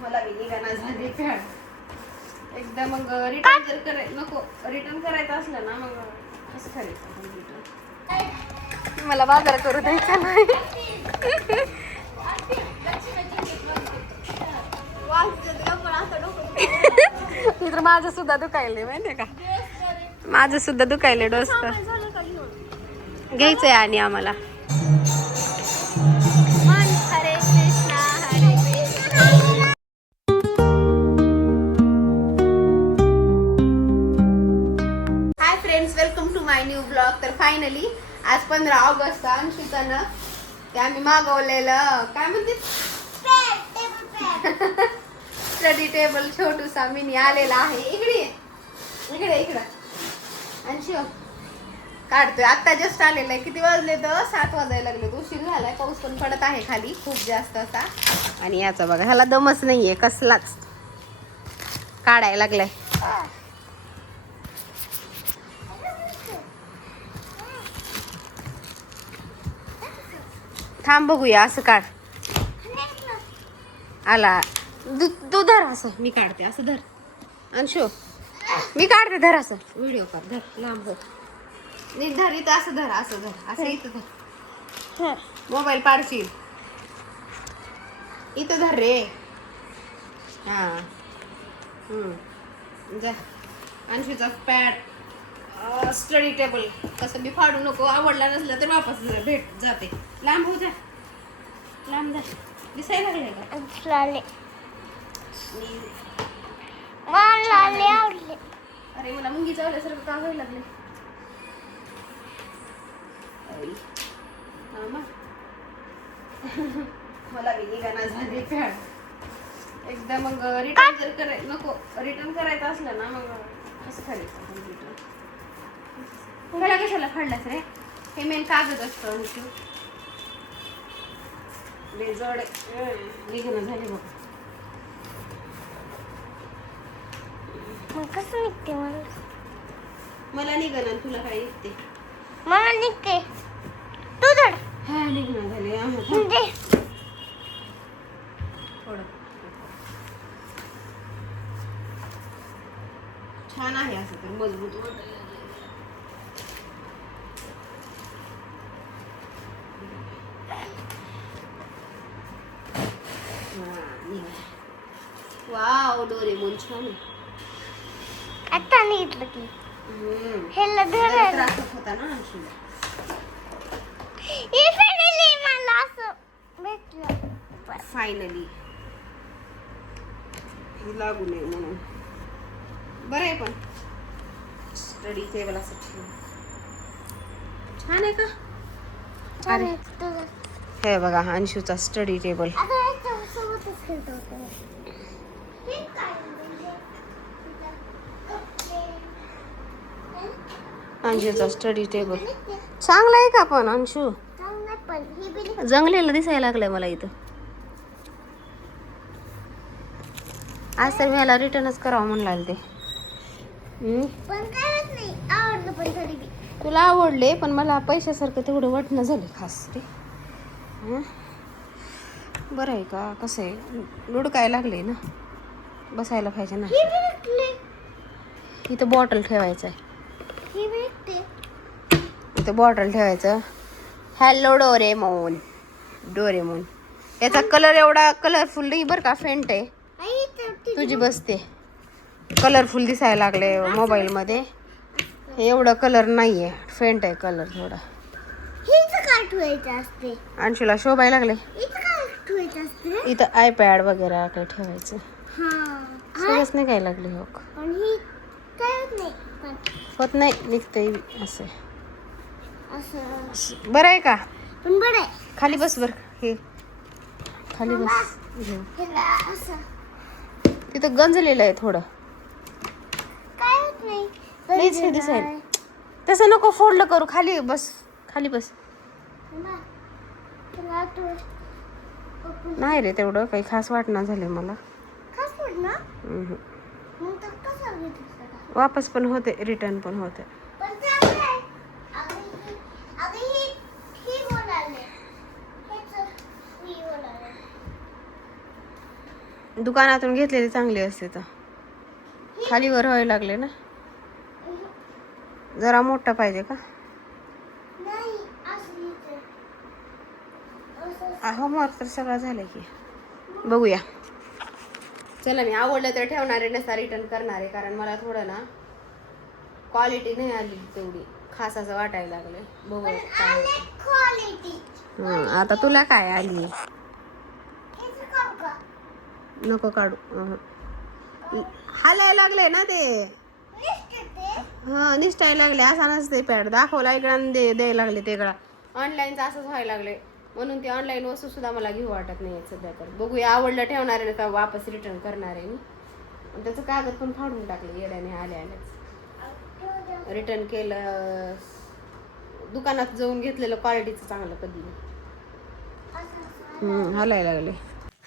मला निघाना झाली फॅड एकदा. मग रिटर्न जर नको रिटर्न करायचं असलं ना मग कसं करायचं रिटर्न. मला बाजार करू द्यायचा नाही. तर माझं सुद्धा दुखायले माहितीये का, माझं सुद्धा दुखायले डोसत घ्यायचंय. आणि आम्हाला hi friends, welcome to my new blog. तर फायनली आज 15 ऑगस्ट अंशितानं ते आम्ही मागवलेलं काय म्हणते स्टडी टेबल छोटूसा मिनी आलेला आहे. इकडे इकडे इकडं अंशू काढतोय. आत्ता जस्ट आलेला आहे. किती वाजले तर 7 वाजायला लागले. उशीर झालाय. पाऊस पण पडत आहे खाली खूप जास्त असा. आणि याचा बघा ह्याला दमच नाहीये कसलाच, काढायला लागलाय. थांब बघूया असं काढ. आला तू धर असं, मी काढते. असं धर अंशू, मी काढते. धर असं, व्हिडिओ कर. धर लांब नीट धर. इथं असं धर, असं धर, असं इथं धर. मोबाईल पाडशील. इथं धर रे. हा जा. अंशूचा पॅड स्टडी टेबल कसं बी फाडू नको. आवडला नसलं तर वापस भेट जाते. लांब हो जा, लांब जा. दिसायला लागले का? अरे मला मुंगी चावल्यासारखं का व्हायला लागले. मला निघाना झाली फॅड एकदा. मग रिटर्न जर नको रिटर्न करायचं असलं ना मग कसं करायचं रिटर्न. मला कशाला फाडलास रे? हे मेन कागद असतं अंशू. जड निघाना झाले बघ. कसं निघते मला निघाना, तुला काय निघते? मला निघते. तू धड. हा निघणं झाले. थोडं छान आहे असं तर मजबूत वाटायला. वाव डोरेमोन छान आहे. आता निघलं की ह्याला धरायला त्रास होता ना अंशूला. मला असं भेटलं फायनली हे लागू नये म्हणून. बरं आहे पण स्टडी टेबल असं छान आहे का? अरे हे बघा अंशूचा स्टडी टेबल. अंशूचा स्टडी टेबल चांगला आहे का पण अंशू? जंगलेला दिसायला लागलंय मला इथं. आज तर मी याला रिटर्नच करावं म्हणलं ते. तुला आवडले पण मला पैशासारखं तेवढं वाटणं झाले खास रे. बरं आहे का? कसं आहे लुडकाय लागले ना, बसायला पाहिजे ना. इथं बॉटल ठेवायचं आहे. इथं बॉटल ठेवायचं. Hello Doraemon. डोरेमोन याचा कलर एवढा कलरफुल नाही बरं का, फेंट आहे. तुझी बसते कलरफुल दिसायला लागले मोबाईल मध्ये. एवढं कलर नाहीये, फेंट आहे कलर थोडा. अंशूला शोभायला लागले. इथं आयपॅड वगैरे काय ठेवायचं सगळंच नाही काय लागले. हो होत नाही निघते असं. बरं आहे का? पण बरं आहे. खाली बस बर. हे खाली बस. तिथं गंजलेलं आहे थोडं. नाहीच हे दिसायला. तसं नको फोल्ड करू. खाली बस, खाली बस. नाही रे तेवढं काही खास वाटणं झाले मला. वापस पण होते, रिटर्न पण होते. दुकानातून घेतलेले चांगले असते तर खाली वर व्हायला लागले ना. जरा मोठा पाहिजे का? नाही असली होमवर्क तर सगळं झालं की. बघूया. चला मी आवडलं तर ठेवणार आहे, नसता रिटर्न करणार आहे. कारण मला थोडं ना क्वालिटी नाही आली तेवढी, खास असं वाटायला लागले. बघूया काय होतं. क्वालिटी आता तुला काय आली? हेच खाऊ का? नको काढू. हालायला लागले ना ते. नुसतं ते हा निष्ठायला लागले. असा नसते पॅड दाखवला इकडं आणि द्यायला लागले ते इकडं. ऑनलाईनचं असंच व्हायला लागले, म्हणून ते ऑनलाईन वस्तू सुद्धा मला घेऊ वाटत नाही सध्या. तर बघूया आवडलं ठेवणार आहे का वापस रिटर्न करणार आहे मी. आणि त्याचं कागद पण फाडून टाकले येड्याने आल्याच. रिटर्न केलं, दुकानात जाऊन घेतलेलं क्वालिटीचं चांगलं कधी. हालायला लागले.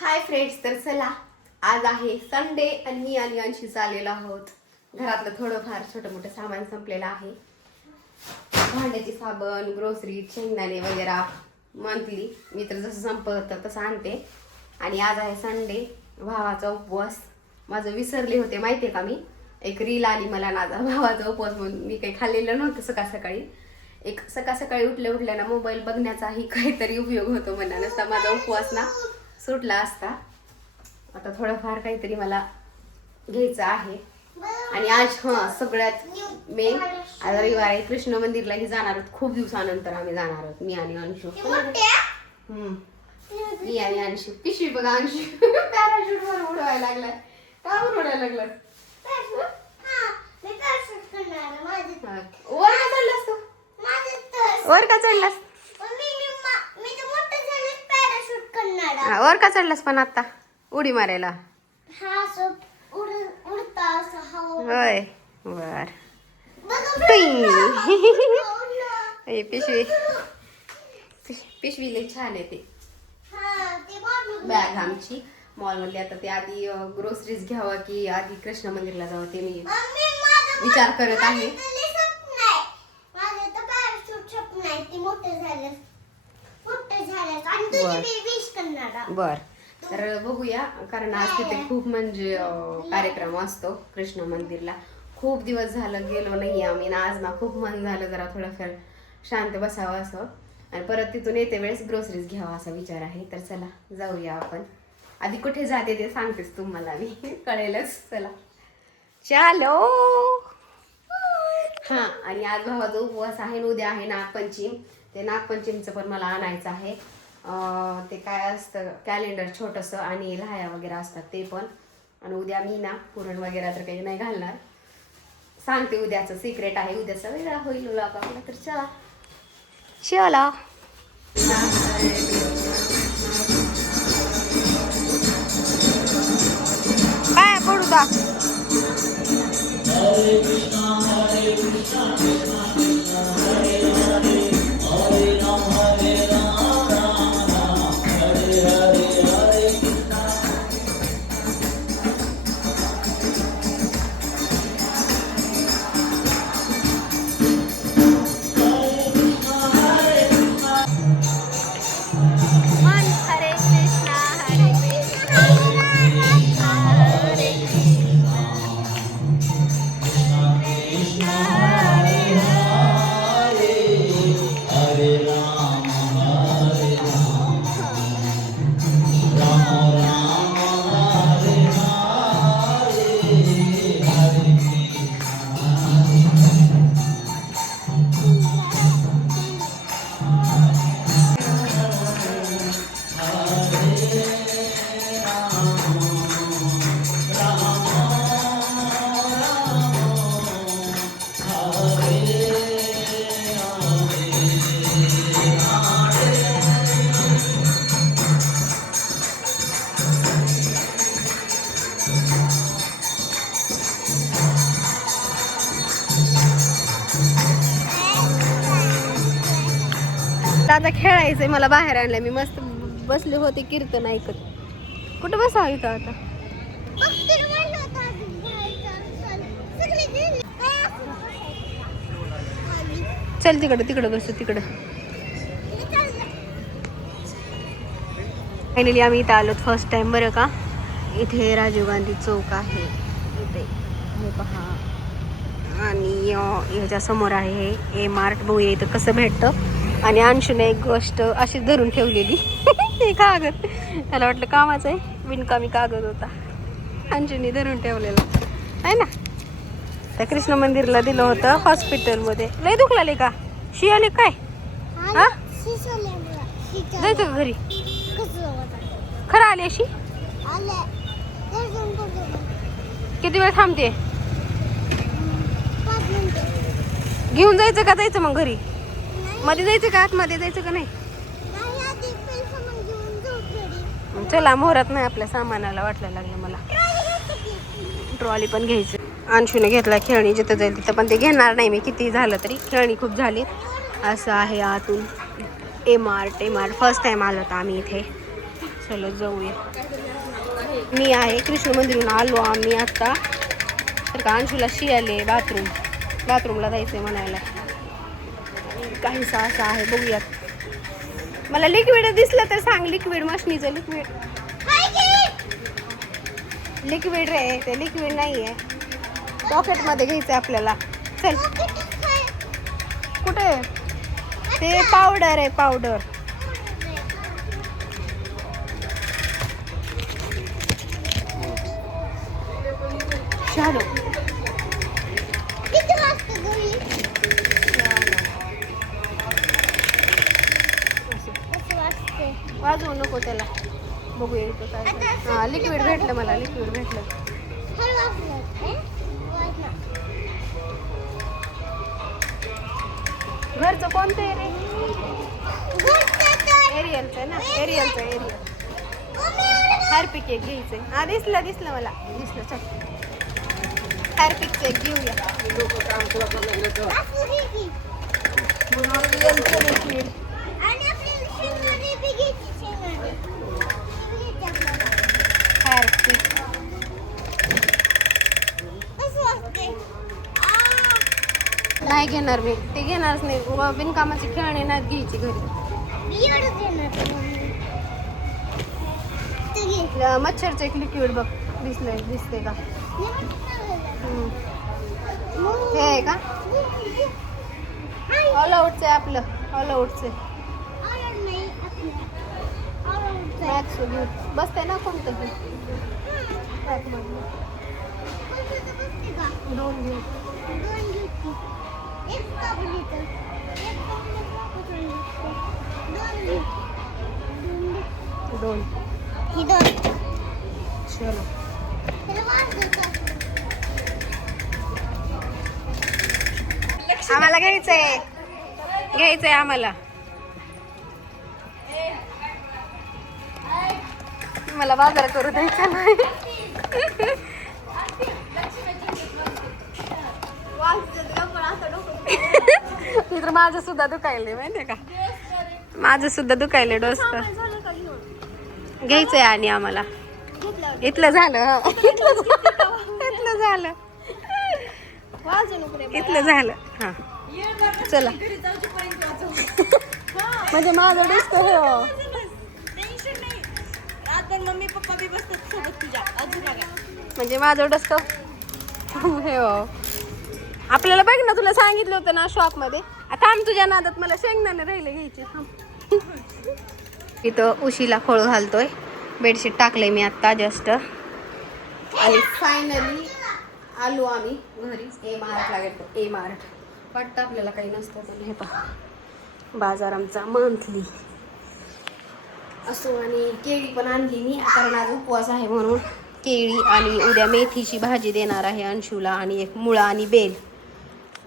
हाय फ्रेंड्स, तर चला आज आहे संडे आणि मी आणि अंशी चाललेलो आहोत. घरातलं थोडंफार छोटं मोठं सामान संपलेलं आहे. भांड्याची साबण, ग्रोसरी, शेंगदाणे वगैरे मंथली मी तर जसं संपतं तसं आणते. आणि आज आहे संडे, भावाचा उपवास. माझं विसरले होते माहिती आहे का, मी एक रील आली मला माझा भावाचा उपवास म्हणून. मी काही खाल्लेलं नव्हतं सकाळ सकाळी. एक सकाळ सकाळी उठल्या ना मोबाईल बघण्याचाही काहीतरी उपयोग होतो म्हणा, नसता माझा उपवास ना सुटला असता. आता थोडंफार काहीतरी मला घ्यायचं आहे. आणि आज सगळ्यात मेन आज रविवार आहे, कृष्ण मंदिरलाही जाणार आहोत. खूप दिवसानंतर आम्ही जाणार आहोत, मी आणि अंशू. मी आणि अंशू. पिशवी बघा, अंशू पॅराशूट वर उडवायला लागलाय. का उडवायला लागलाय? वर का चढलास तू? वर का चढलास? वर का चढलास पण आता उडी मारायला? होय बर. पिशवी पिशवी लई छान आहे ते. बॅग आमची मॉलमधली. आता ते आधी ग्रोसरीज घ्यावं की आधी कृष्ण मंदिरला जावं ते मी विचार करत आहे. बर तर बघूया. कारण आज तिथे खूप म्हणजे कार्यक्रम असतो कृष्ण मंदिरला. खूप दिवस झालं गेलो नाही आम्ही ना. आज ना खूप मन झालं जरा थोडंफार शांत बसावं असं. आणि परत तिथून येते वेळेस ग्रोसरीज घ्यावा असा विचार आहे. तर चला जाऊया आपण. आधी कुठे जाते ते सांगतेस तुम्हाला मी, कळेलच. चला चालो. हा आणि आज भावाचा उपवास आहे, उद्या आहे नागपंचमी. ते नागपंचमीचं पण मला आणायचं आहे. ते काय असतं कॅलेंडर छोटंसं आणि लहाया वगैरे असतात ते पण. आणि उद्या मी ना पुरण वगैरे तर काही नाही घालणार. सांगते उद्याचं सिक्रेट आहे, उद्याचा वेगळा होईल व्लॉग आपला. तर चला चला. काय पडू दा. आता खेळायचंय मला, बाहेर आणलंय. मी मस्त बसले होते कीर्तन ऐकत. कुठं बसावं इथं आता? चल तिकडं बसू तिकडं. फायनली आम्ही इथं आलो फर्स्ट टाइम बरं का. इथे राजीव गांधी चौक आहे इथे हे पहा. आणि ह्याच्या समोर आहे हे मार्ट. बघूया इथं कसं भेटतं. आणि अंशूने एक गोष्ट अशी धरून ठेवलेली हे कागद. त्याला वाटलं कामाचं आहे, बिनकामी कागद होता. अंशूने धरून ठेवलेला आहे ना. त्या कृष्ण मंदिरला दिलं होतं हॉस्पिटलमध्ये. लय दुखलाले का? शी आले काय? हा जायचं का घरी? खरं आली अशी? किती वेळ थांबते? घेऊन जायचं का जायचं मग घरी? मध्ये जायचं का आतमध्ये जायचं का नाही? चला मोहरात नाही आपल्या सामानाला वाटलं लागलं मला. ट्रॉली पण घ्यायचं. अंशूने घेतला खेळणी. जिथं जाईल तिथं पण ते घेणार नाही मी किती झालं तरी. खेळणी खूप झाली. असं आहे आतून ए मार्ट. फर्स्ट टाइम आलो होता आम्ही इथे. चलो जाऊया. मी आहे कृष्ण मंदिरून आलो आम्ही आता. तर का अंशूला शी आले बाथरूमला जायचंय म्हणायला. काहीसा असं आहे बघूयात. मला लिक्विड दिसलं तर सांग. लिक्विड मशनीचं लिक्विड रे. ते लिक्विड नाही आहे. पॉकेटमध्ये घ्यायचं आपल्याला. चल कुठे? ते पावडर आहे पावडर. शालो वाजवू नको त्याला. बघूया इथं काय. हा लिक्विड भेटलं मला. लिक्विड भेटलं. घरचं कोणतं आहे रे? एरियलचं आहे ना. एरियल हार्पिक एक घ्यायचंय. हा दिसलं मला. चल हार्पिकचं एक घेऊया. लिक्विड हार्पिक नाही घेणार मी. ते घेणारच नाही. बिनकामाची खेळणी नाही घ्यायची घरी. मच्छरचं एक लिक्विड बघ. दिसते का? हे आहे का? ऑल आउटचं आहे आपलं. ऑल आउटचं मॅक्स बसते ना कोणतं दोन घेऊ. दोन चलो. आम्हाला घ्यायचंय आम्हाला. मला बाजार करू द्यायचा नाही. तर माझं सुद्धा दुखायले माहितीये का? माझं सुद्धा दुखायले डोसं. घ्यायचंय आणि आम्हाला. इथलं झालं. हा चला. म्हणजे माझं डिस्क हो. मम्मी पप्पा बी बसतात सोबत तुझ्या. अजून म्हणजे माझं डस्क हे हो. आपल्याला बघ ना. तुला सांगितलं होतं ना शॉप मध्ये. थांब तुझ्या नादात मला शेंगदाणे राहिले घ्यायचे. इथं उशीला खोळ घालतोय. बेडशीट टाकलंय मी आत्ता जस्ट. आणि फायनली आलो आम्ही घरी. ए मार्टला गेलो. ए मार्ट वाटतं आपल्याला काही नसतं पण हे पहा बाजार आमचा मंथली असो. आणि केळी पण आणली मी कारण आज उपवास आहे म्हणून. केळी आणि उद्या मेथीची भाजी देणार आहे अंशूला. आणि एक मुळा आणि बेल.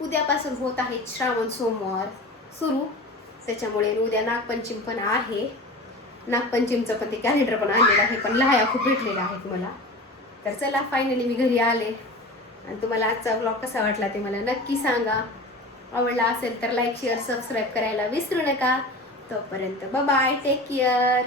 उद्यापासून होत आहे श्रावण सोमवार सुरू. त्याच्यामुळे उद्या नागपंचमी पण आहे. नागपंचमीचं पण ते कॅलेंडर पण आणलेलं आहे. पण लाह्या खूप भेटलेल्या आहेत मला. तर चला फायनली मी घरी आले. आणि तुम्हाला आजचा व्लॉग कसा वाटला ते मला नक्की सांगा. आवडला असेल तर लाईक शेअर सबस्क्राईब करायला विसरू नका. तोपर्यंत बाय बाय. Take care.